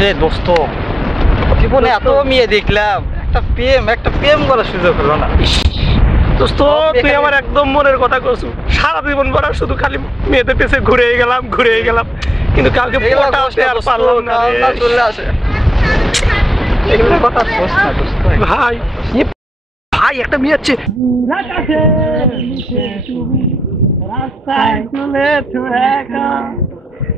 রে দোস্ত জীবনে এত মেয়ে দেখলাম একটা প্রেম একটা প্রেম করার সুযোগ হলো না। দোস্ত তুই আমার একদম মনের কথা কছু সারা জীবন ভরা শুধু খালি মেয়েদের পেছে ঘুরে গেলাম ঘুরে গেলাম। কিন্তু কাউকে পটাতে কষ্ট আর পারলাম না চলে আসে। এগুলো কথা ভাই ভাই একটা মেয়ে আছে। রাস্তায় চলে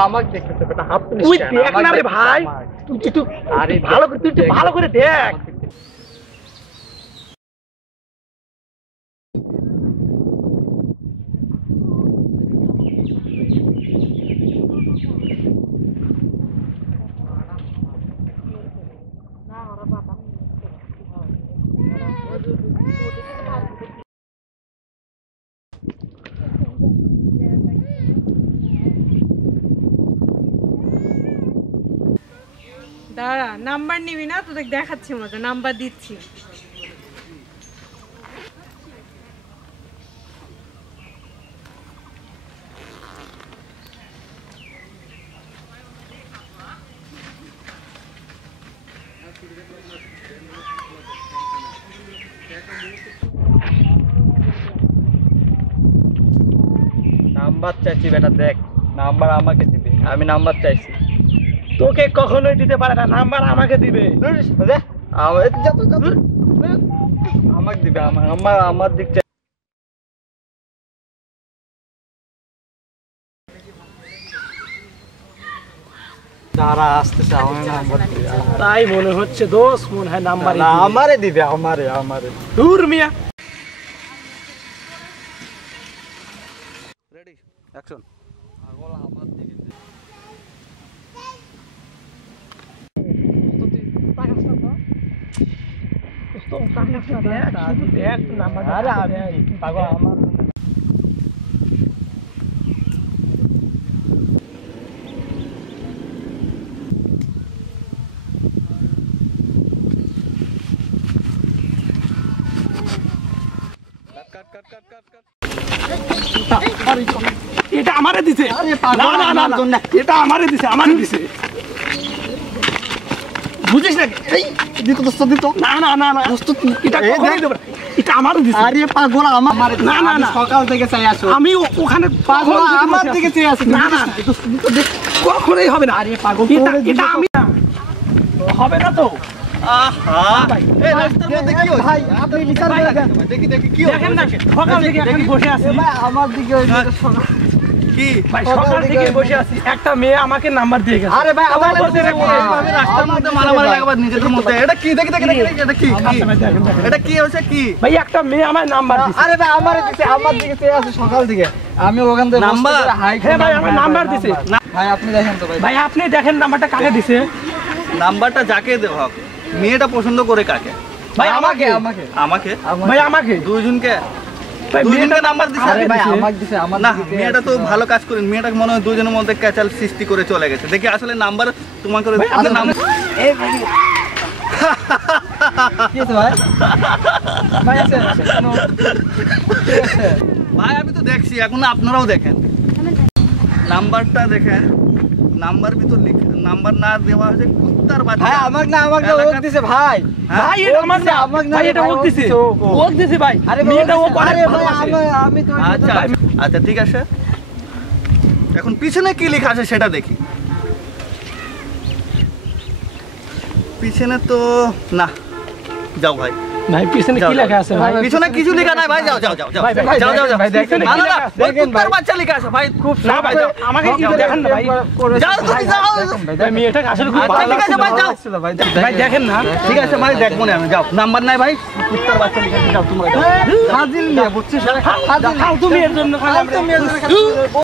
আমাকে দেখতেছে ভাই ভালো তুই ভালো করে দেখ দাঁড়া নাম্বার নিবি না, তোদের দেখাচ্ছি মজা নাম্বার দিচ্ছি। নাম্বার চাইছি, বেটা দেখ নাম্বার আমাকে দিবে। আমি নাম্বার চাইছি। তোকে কখনোই দিতে পারে না নাম্বার আমাকে দিবে। আমাকে দিবে আমার আমার দিক চাই আসতেছে আমার নাম্বার তাই মনে হচ্ছে দোষ মনে হয় নাম্বার না, আমারে দিবে আমারে আমারে। দূর মিয়া। রেডি অ্যাকশন পাগল আমার দিকে দেখ নাম্বার আরে আমি পাগল আমার কাট কাট কাট কাট কাট এটা আমারে দিছে। না না না এটা আমারে দিছে আমারে দিছে। বুঝিস না এই দিত দোস্ত দিত। না না না না। এটা এই কখনোই দেবে এটা আমারও দিছে। আরে পাগল আমার না, না, না। সকাল থেকে চাই আসো আমি ওখানে পাগল আমার দিকে আছি? চেয়ে আছে। না না কখনোই হবে না। আরে পাগল এটা এটা আমি না। হবে না তো। আহা। এই রাস্তার মধ্যে কি হচ্ছে ভাই আপনি বিচার করে দেখি দেখি কি দেখেন না সকাল থেকে এখন বসে আছি। ভাই আমার দিকে সকাল- কি? ভাই সকাল সকাল থেকে থেকে বসে আছি। একটা মেয়ে আমাকে নাম্বার দিয়ে গেছে। আরে ভাই আমার বলতে রে, আমি রাস্তার মধ্যে মারামারি লাগাবার নিজেদের মধ্যে। এটা কি? দেখি দেখি দেখি দেখি, এটা কি কি? ভাই, দেখেন, দেখেন। এটা কি হচ্ছে কি? ভাই একটা মেয়ে আমার নাম্বার দিছে। আরে ভাই আমার দিকে আমার দিকে চেয়ে আছে সকাল থেকে। আমি ওখান থেকে নাম্বার? হাই হ্যাঁ ভাই, আমার নাম্বার দিছে। ভাই আপনি দেখেন তো ভাই। ভাই আপনি দেখেন নাম্বারটা কাকে দিছে? নাম্বারটা যাকে হোক মেয়েটা পছন্দ করে কাকে? ভাই আমাকে আমাকে। আমাকে। ভাই আমাকে। দুইজনকে। মেয়েটা নাম্বার দিছে। আরে ভাই দিছে? আমাকে দিছে আমার না মেয়েটা তো ভালো কাজ করেন মেয়েটা মনে হয় দুজনের মধ্যে ক্যাচাল সৃষ্টি করে চলে গেছে। দেখি আসলে নাম্বার তোমাকে ভাই, আমি তো দেখছি এখন আপনারাও দেখেন। নাম্বারটা দেখেন নাম্বার ভিতর লিখ নাম্বার না দেওয়া হয়েছে কুত্তার বাচ্চা ভাই আমাকে না আমাকে না ওক দিছে ভাই। ভাই এটা আমাক না আমাকে না, এটা ভাই, ওক দিছে। ওক, দিছে ভাই। আরে মেয়েটা ও ওক আরে ভাই আমি আমি তো আচ্ছা আচ্ছা ঠিক আছে। এখন পিছনে কি লেখা আছে সেটা দেখি। পিছনে তো না যাও ভাই। ভাই পিছনে কি লেখা আছে ভাই? পিছনে কিছু লেখা নাই ভাই যাও যাও যাও। যাও যাও যাও যাও ভাই, দেখেন, না, না, ওই কুত্তার বাচ্চা লেখা আছে ভাই। খুব না ভাই যাও, আমাকে একটু দেখেন না ভাই। যাও তুমি যাও ভাই মেয়েটা আসলে খুব আচ্ছা, ভালো ঠিক আছে, ভাই, যাও। ভাই দেখেন। না। ঠিক আছে ভাই দেখব না আমি যাও। নাম্বার নাই ভাই। কুত্তার বাচ্চা লেখা আছে যাও তোমরা যাও। ফাজিল নিয়ে বুঝছিস ফালতু মেয়ের জন্য খালি আমরা-